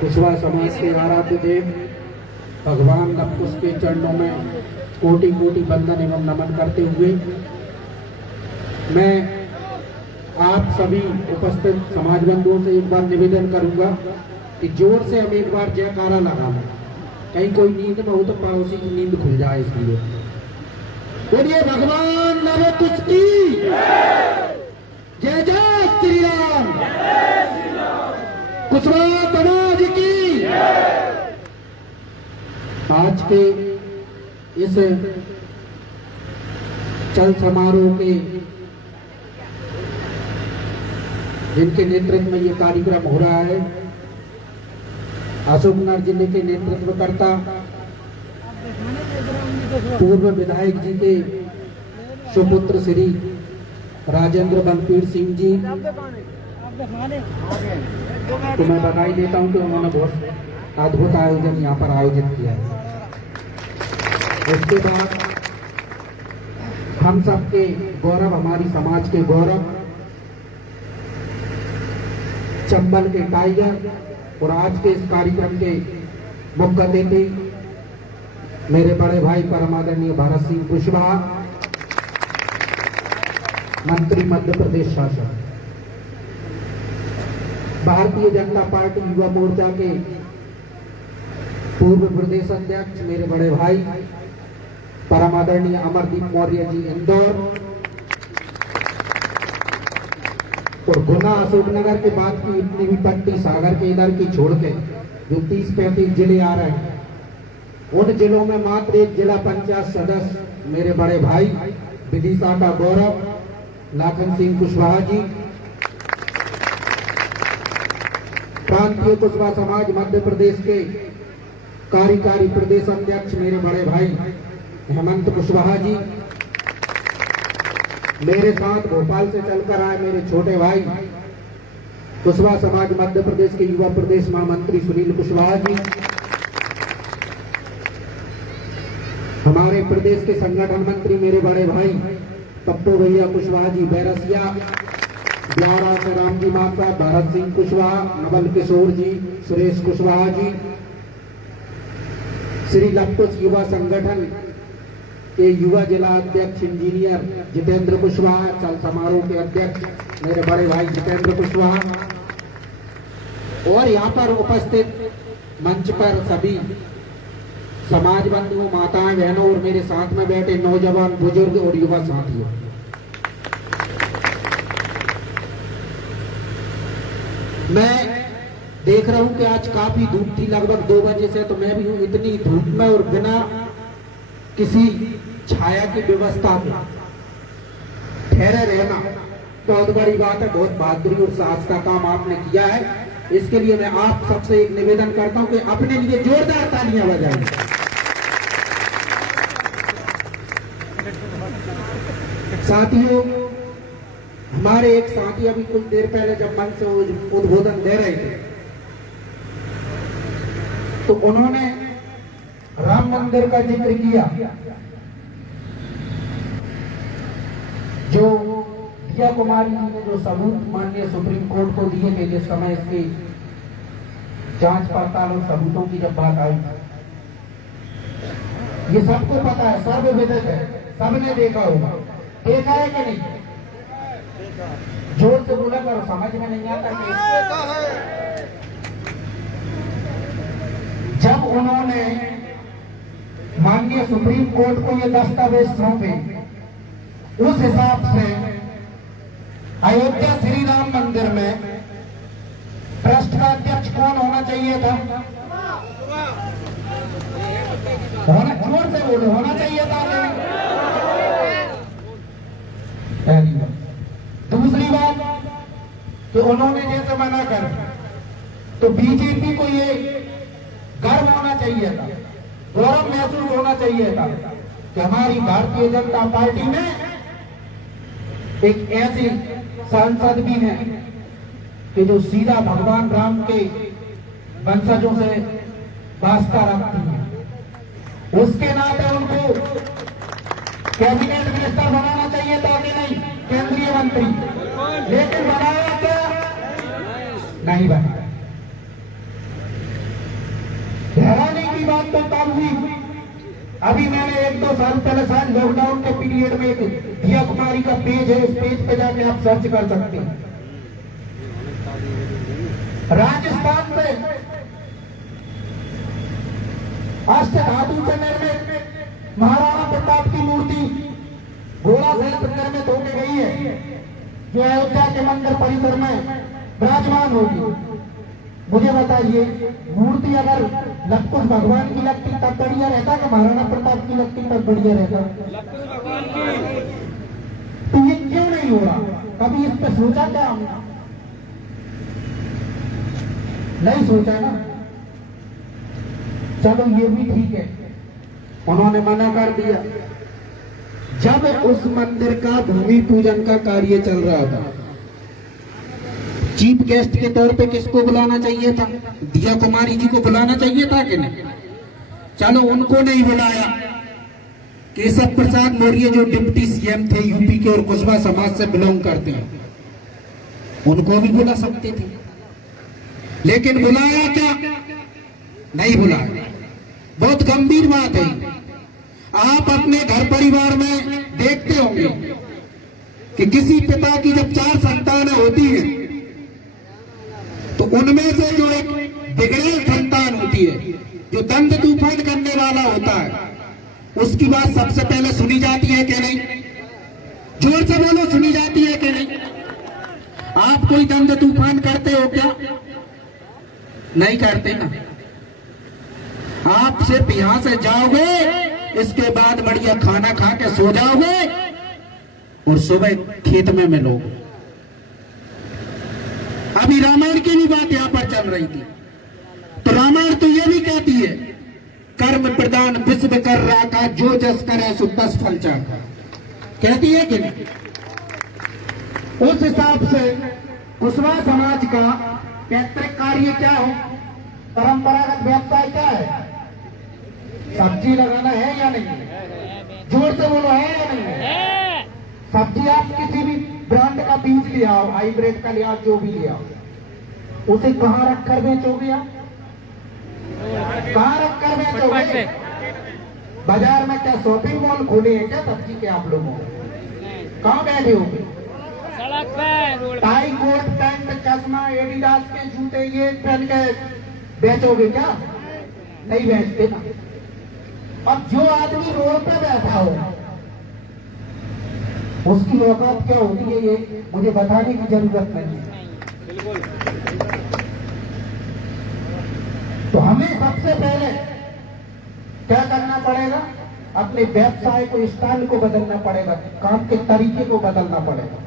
कुशवाहा समाज के आराध्य देव भगवान लवकुश के चरणों में कोटि कोटि वंदन एवं नमन करते हुए मैं आप सभी उपस्थित समाज बंधुओं से एक बार निवेदन करूंगा कि जोर से हम एक बार जयकारा लगाना, कहीं कोई नींद में हो तो पड़ोसी की नींद खुल जाए। इसलिए बोलिए भगवान लवकुश की जय जय श्री राम, कुशवाहा समाज की। आज के इस चल समारोह के जिनके नेतृत्व में ये कार्यक्रम हो रहा है, अशोकनगर जिले के नेतृत्वकर्ता पूर्व विधायक जी के सुपुत्र श्री राजेंद्र बलबीर सिंह जी तो मैं बधाई देता हूं कि उन्होंने बहुत अद्भुत आयोजन यहाँ पर आयोजित किया है। उसके बाद हम सबके गौरव, हमारी समाज के गौरव चंबल के टाइगर और आज के इस कार्यक्रम के मुख्य अतिथि मेरे बड़े भाई परम आदरणीय भरत सिंह कुशवाहा, मंत्री मध्य प्रदेश शासन, भारतीय जनता पार्टी युवा मोर्चा के पूर्व प्रदेश अध्यक्ष मेरे बड़े भाई परम आदरणीय अमरदीप मौर्य जी इंदौर, और गुना अशोकनगर के बाद की इतनी भी पट्टी सागर के इधर की छोड़ के जो 30-35 जिले आ रहे हैं, उन जिलों में मात्र एक जिला पंचायत सदस्य मेरे बड़े भाई विदिशा का गौरव लाखन सिंह कुशवाहा जी, प्रांतीय कुशवाहा समाज मध्य प्रदेश के कार्यकारी प्रदेश अध्यक्ष मेरे बड़े भाई हेमंत कुशवाहा जी, मेरे साथ भोपाल से चलकर आए मेरे छोटे भाई कुशवाहा समाज मध्य प्रदेश के युवा प्रदेश महामंत्री सुनील कुशवाहा जी, हमारे प्रदेश के संगठन मंत्री मेरे बड़े भाई पप्पू भैया कुशवाहा जी बैरसिया, ब्यारा से राम जी माता, भरत सिंह कुशवाहा, नवल किशोर जी, सुरेश कुशवाहा जी, श्री लवकुश युवा संगठन के युवा जिला अध्यक्ष इंजीनियर जितेंद्र कुशवाहा, चल समारोह के अध्यक्ष मेरे बड़े भाई जितेंद्र कुशवाहा, और यहाँ पर उपस्थित मंच पर सभी समाज बंधुओं, माताएं, बहनों और मेरे साथ में बैठे नौजवान, बुजुर्ग और युवा साथियों, मैं देख रहा हूं कि आज काफी धूप थी, लगभग 2 बजे से, तो मैं भी हूं इतनी धूप में और बिना किसी छाया की व्यवस्था के ठहरे रहना बहुत बड़ी बात है। बहुत बहादुरी और साहस का काम आपने किया है। इसके लिए मैं आप सबसे एक निवेदन करता हूं कि अपने लिए जोरदार तालियां बजाएं। साथियों, हमारे एक साथी अभी कुछ देर पहले जब मंच से उद्बोधन दे रहे थे तो उन्होंने राम मंदिर का जिक्र किया, जो दिया कुमारी जी ने जो सबूत माननीय सुप्रीम कोर्ट को दिए थे जिस समय इसकी जांच पड़ताल और सबूतों की जब बात आई, ये सबको पता है, सर्वविदित है, सबने देखा होगा। देखा है कि नहीं? जोर से बोला करो, समझ में नहीं आता कि जब उन्होंने माननीय सुप्रीम कोर्ट को ये दस्तावेज सौंपे, उस हिसाब से अयोध्या श्री राम मंदिर में ट्रस्ट का अध्यक्ष कौन होना चाहिए था? जोर से बोलो, होना चाहिए था। पहली बात। दूसरी बात कि उन्होंने जैसे मना कर तो बीजेपी को ये गर्व होना चाहिए था, गौरव महसूस होना चाहिए था कि हमारी भारतीय जनता पार्टी में एक ऐसी सांसद भी है कि जो सीधा भगवान राम के वंशजों से वास्ता रखती है। उसके नाते उनको कैबिनेट मिनिस्टर बनाना चाहिए था कि नहीं, केंद्रीय मंत्री, लेकिन बनाया क्या? नहीं बना। वाली बात तो तब हुई, अभी मैंने 1-2 साल पहले शायद लॉकडाउन के पीरियड में एक दिया कुमारी का पेज है, उस पेज पे जाके आप सर्च कर सकते हैं। राजस्थान में अष्टधातु से निर्मित महाराणा प्रताप की मूर्ति घोड़ा सहित निर्मित होके गई है, जो अयोध्या के मंदिर परिसर में विराजमान होगी। मुझे बताइए, मूर्ति अगर लखकुश भगवान की लगती तब बढ़िया रहता कि महाराणा प्रताप की लगती तब बढ़िया रहता? तो ये क्यों नहीं हो रहा? कभी इस पे सोचा क्या हमने? नहीं सोचा ना। चलो ये भी ठीक है, उन्होंने मना कर दिया। जब उस मंदिर का भूमि पूजन का कार्य चल रहा था, चीफ गेस्ट के तौर पे किसको बुलाना चाहिए था? दिया कुमारी जी को बुलाना चाहिए था कि नहीं? चलो उनको नहीं बुलाया। केशव प्रसाद मौर्य जो डिप्टी सीएम थे यूपी के और कुशवा समाज से बिलोंग करते हैं, उनको भी बुला सकते थे, लेकिन बुलाया क्या? नहीं बुलाया। बहुत गंभीर बात है। आप अपने घर परिवार में देखते होंगे कि किसी पिता की जब 4 संतानें होती हैं तो उनमें से जो एक बिगड़ेल संतान होती है, जो दंड तूफान करने वाला होता है, उसकी बात सबसे पहले सुनी जाती है कि नहीं? जोर से बोलो, सुनी जाती है कि नहीं? आप कोई दंड तूफान करते हो क्या? नहीं करते ना। आप सिर्फ यहां से जाओगे, इसके बाद बढ़िया खाना खा के सो जाओगे और सुबह खेत में मिलोगे। अभी रामायण की भी बात यहां पर चल रही थी, तो रामायण तो ये भी कहती है, कर्म प्रदान विश्व कर राखा, जो जस करे सो तस फल चाखा। कहती है कि नहीं? उस हिसाब से कुशवाहा समाज का पैतृक कार्य क्या हो, परंपरागत व्यवसाय क्या है? सब्जी लगाना है या नहीं? जोर से बोलो, है या नहीं है? सब्जी आप किसी भी ब्रांड का बीज ले आओ, हाइब्रिड का ले आओ, जो भी ले आओ, उसे कहां रखकर बेचोगे आप? कहां रखकर बेचोगे? बाजार में क्या शॉपिंग मॉल खोले हैं क्या सब्जी के आप लोगों? कहां बैठे होगे? टाई कोट पैंट चश्मा एडिडास के जूते ये पहन के बेचोगे क्या? नहीं बेचते ना। अब जो आदमी रोड पे बैठा हो, उसकी औकात क्या होती है ये मुझे बताने की जरूरत नहीं है। तो हमें सबसे पहले क्या करना पड़ेगा? अपने व्यवसाय को, स्टाइल को बदलना पड़ेगा, काम के तरीके को बदलना पड़ेगा।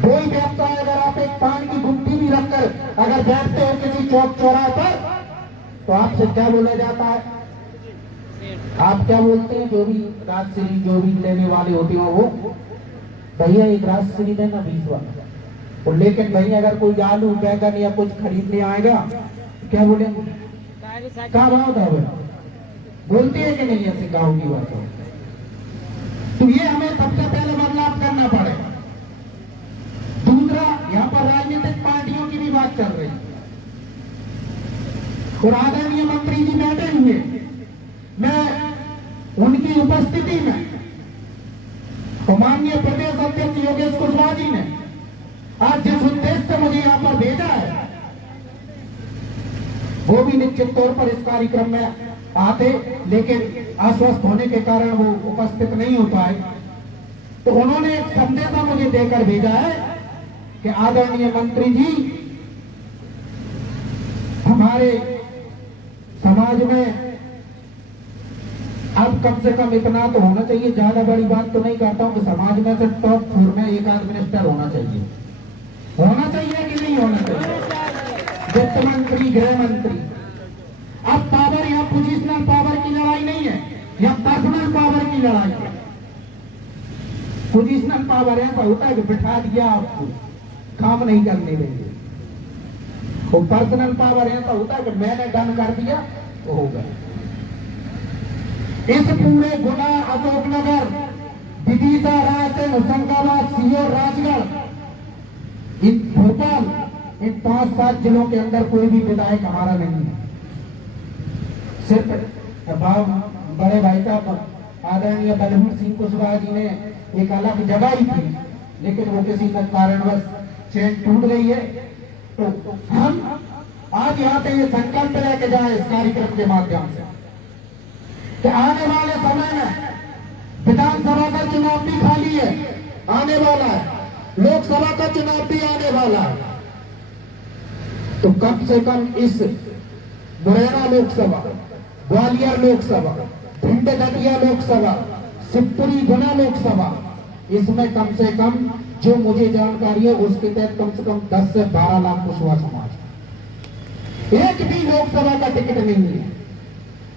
कोई व्यवसाय अगर आप एक पान की गुत्थी भी रखकर अगर बैठते हो किसी चौक चौराहे पर, तो आपसे क्या बोला जाता है? आप क्या बोलते हैं? जो भी राजश्री जो भी लेने वाले होते हो, वो भैया एक राजश्री देना 20 वाला। और लेकिन भैया अगर कोई आलू बैगन या कुछ खरीदने आएगा, क्या बोलेंगे? क्या भाव था? बोलती है कि नहीं ऐसे गाँव की बात? तो ये हमें सबसे पहले बदलाव करना पड़ेगा। दूसरा, यहाँ पर राजनीतिक पार्टियों की भी बात चल रही है और आदरणीय मंत्री जी बैठे हुए, मैं उनकी उपस्थिति में माननीय प्रदेश अध्यक्ष योगेश कुशवाहा जी ने आज जिस उद्देश्य से मुझे यहाँ पर भेजा है, वो भी निश्चित तौर पर इस कार्यक्रम में आते, लेकिन अस्वस्थ होने के कारण वो उपस्थित नहीं हो पाए। तो उन्होंने एक संदेशा मुझे देकर भेजा है कि आदरणीय मंत्री जी, हमारे समाज में अब कम से कम इतना तो होना चाहिए, ज्यादा बड़ी बात तो नहीं करता हूं, कि समाज में से टॉप 4 में एक आध मिनिस्टर होना चाहिए। होना चाहिए कि नहीं होना चाहिए? वित्त मंत्री, गृह मंत्री। अब पावर यहाँ पोजिशनल पावर की लड़ाई नहीं है, यह पर्सनल पावर की लड़ाई है। पोजिशनल पावर ऐसा होता है कि बिठा दिया आपको, काम नहीं करने देंगे। तो पर्सनल पावर ऐसा होता है कि मैंने डन कर दिया तो होगा। इस पूरे गुना, अशोकनगर, विदिशा, रायसेन, होशंगाबाद, सीहोर, राजगढ़, इन भोपाल, इन 5-7 जिलों के अंदर कोई भी विधायक हमारा नहीं है। सिर्फ बड़े भाई साहब आदरणीय बलबीर सिंह कुशवाहा जी ने एक अलग जगह ही थी, लेकिन वो किसी कारणवश चेन टूट गई है। तो हम आज यहाँ पे ये संकल्प लेके जाए इस कार्यक्रम के माध्यम से कि आने वाले समय में विधानसभा का चुनाव भी खाली है, आने वाला है, लोकसभा का चुनाव भी आने वाला है। तो कम से कम इस मुरैना लोकसभा, ग्वालियर लोकसभा, भिंड घटिया लोकसभा, शिवपुरी गुना लोकसभा, इसमें कम से कम जो मुझे जानकारी है उसके तहत कम से कम 10 से 12 लाख कुशवाहा समाज, एक भी लोकसभा का टिकट नहीं है।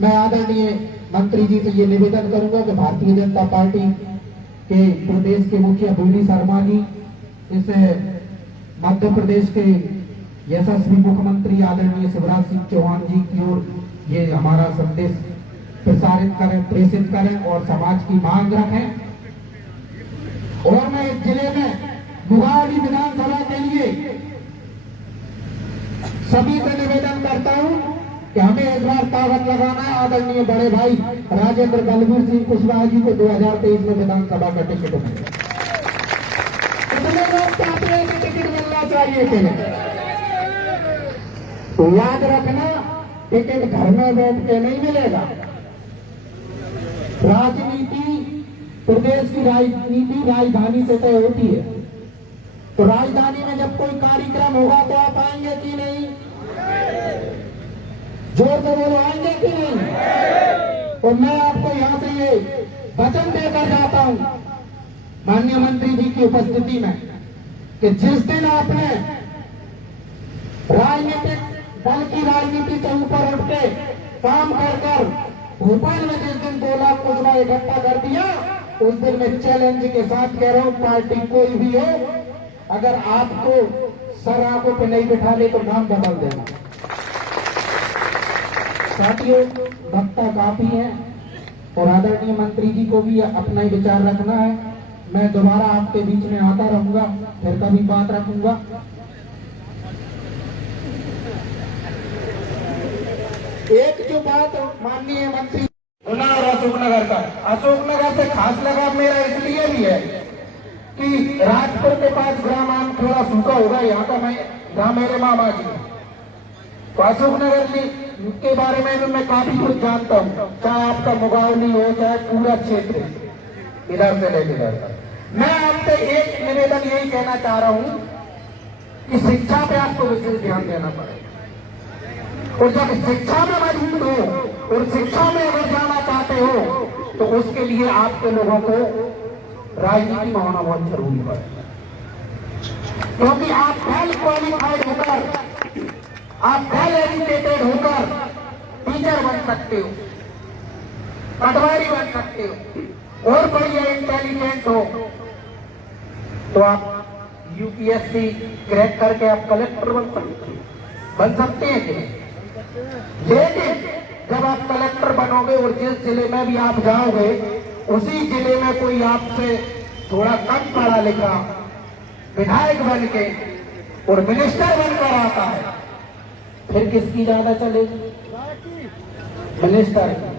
मैं आदरणीय मंत्री जी से ये निवेदन करूंगा कि भारतीय जनता पार्टी के प्रदेश के मुखिया बी शर्मा जी इस मध्य प्रदेश के यशस्वी मुख्यमंत्री आदरणीय शिवराज सिंह चौहान जी की ओर ये हमारा संदेश प्रसारित करें, प्रेषित करें और समाज की मांग रखें। और मैं इस जिले में मुगावली विधानसभा के लिए सभी से निवेदन करता हूं कि हमें इस बार ताकत लगाना है। आदरणीय बड़े भाई राजेंद्र बलबीर सिंह कुशवाहा जी को 2023 में विधानसभा का टिकट मिले। कितने लोग चाहते हैं कि टिकट मिलना चाहिए कि नहीं? तो याद रखना, टिकट घर में बैठ के नहीं मिलेगा। राजनीति, प्रदेश की राजनीति राजधानी से तय होती है। तो राजधानी में जब कोई कार्यक्रम होगा तो आप आएंगे कि नहीं? जोर से बोलो, आएंगे कि नहीं? और मैं आपको यहां से ये वचन देकर जाता हूं माननीय मंत्री जी की उपस्थिति में कि जिस दिन आपने राजनीतिक दल की राजनीति से ऊपर उठ के काम कर भोपाल में जिस दिन 2 लाख कुशवाहा इकट्ठा कर दिया, उस दिन मैं चैलेंज के साथ कह रहा हूं, पार्टी कोई भी हो, अगर आपको सर आंखों पे नहीं बिठा ले तो नाम बदल देना। साथियों, वक्ता काफी है और आदरणीय मंत्री जी को भी अपना ही विचार रखना है। मैं दोबारा आपके बीच में आता रहूंगा, फिर कभी बात रखूंगा। एक जो बात माननीय मंत्री गुना और अशोकनगर का, अशोकनगर से खास लगाव मेरा इसलिए भी है कि राजपुर के पास ग्राम आम थोड़ा सूखा होगा, यहाँ का मैं ग्राम मेरे मामा जी, तो अशोकनगर के बारे में भी मैं काफी कुछ जानता हूँ, चाहे आपका मुगावली हो चाहे पूरा क्षेत्र इधर से लेकर इधर। मैं आपसे एक निवेदन यही कहना चाह रहा हूँ कि शिक्षा पे आपको विशेष ध्यान देना पड़ेगा। और जब शिक्षा में मजबूत हो और शिक्षा में अगर जाना चाहते हो तो उसके लिए आपके लोगों को राजनीति में होना बहुत जरूरी है, क्योंकि आप वेल क्वालिफाइड होकर, आप वेल एजुकेटेड होकर टीचर बन सकते हो, पटवारी बन सकते हो और बढ़िया इंटेलिजेंट हो तो आप यूपीएससी क्रैक करके आप कलेक्टर बन सकते हैं कि नहीं? लेकिन जब आप कलेक्टर बनोगे और जिस जिले में भी आप जाओगे उसी जिले में कोई आपसे थोड़ा कम पढ़ा लिखा विधायक बन के और मिनिस्टर बनकर आता है, फिर किसकी ज्यादा चलेगी? मिनिस्टर की।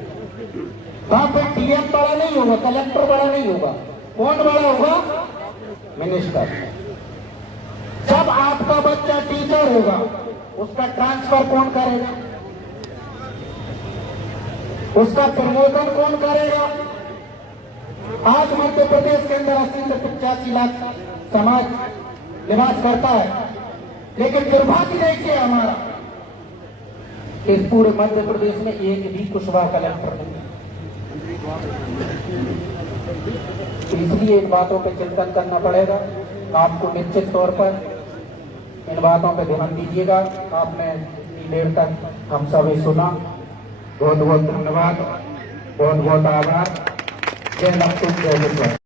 वहां पर डीएम बड़ा नहीं होगा, कलेक्टर बड़ा नहीं होगा, कौन बड़ा होगा? मिनिस्टर। जब आपका बच्चा टीचर होगा उसका ट्रांसफर कौन करेगा? उसका प्रमोशन कौन करेगा? आज मध्य प्रदेश के अंदर 80 से 85 लाख समाज निवास करता है, लेकिन दुर्भाग्य देखिए हमारा, इस पूरे मध्य प्रदेश में एक भी कुशवाहा कलेक्टर नहीं है। इसलिए इन बातों पर चिंतन करना पड़ेगा। आपको निश्चित तौर पर इन बातों पर ध्यान दीजिएगा। आपने इतनी देर तक हम सभी सुना, बहुत बहुत धन्यवाद, बहुत बहुत आभार। जय लक्ष्मी, जय विश्व।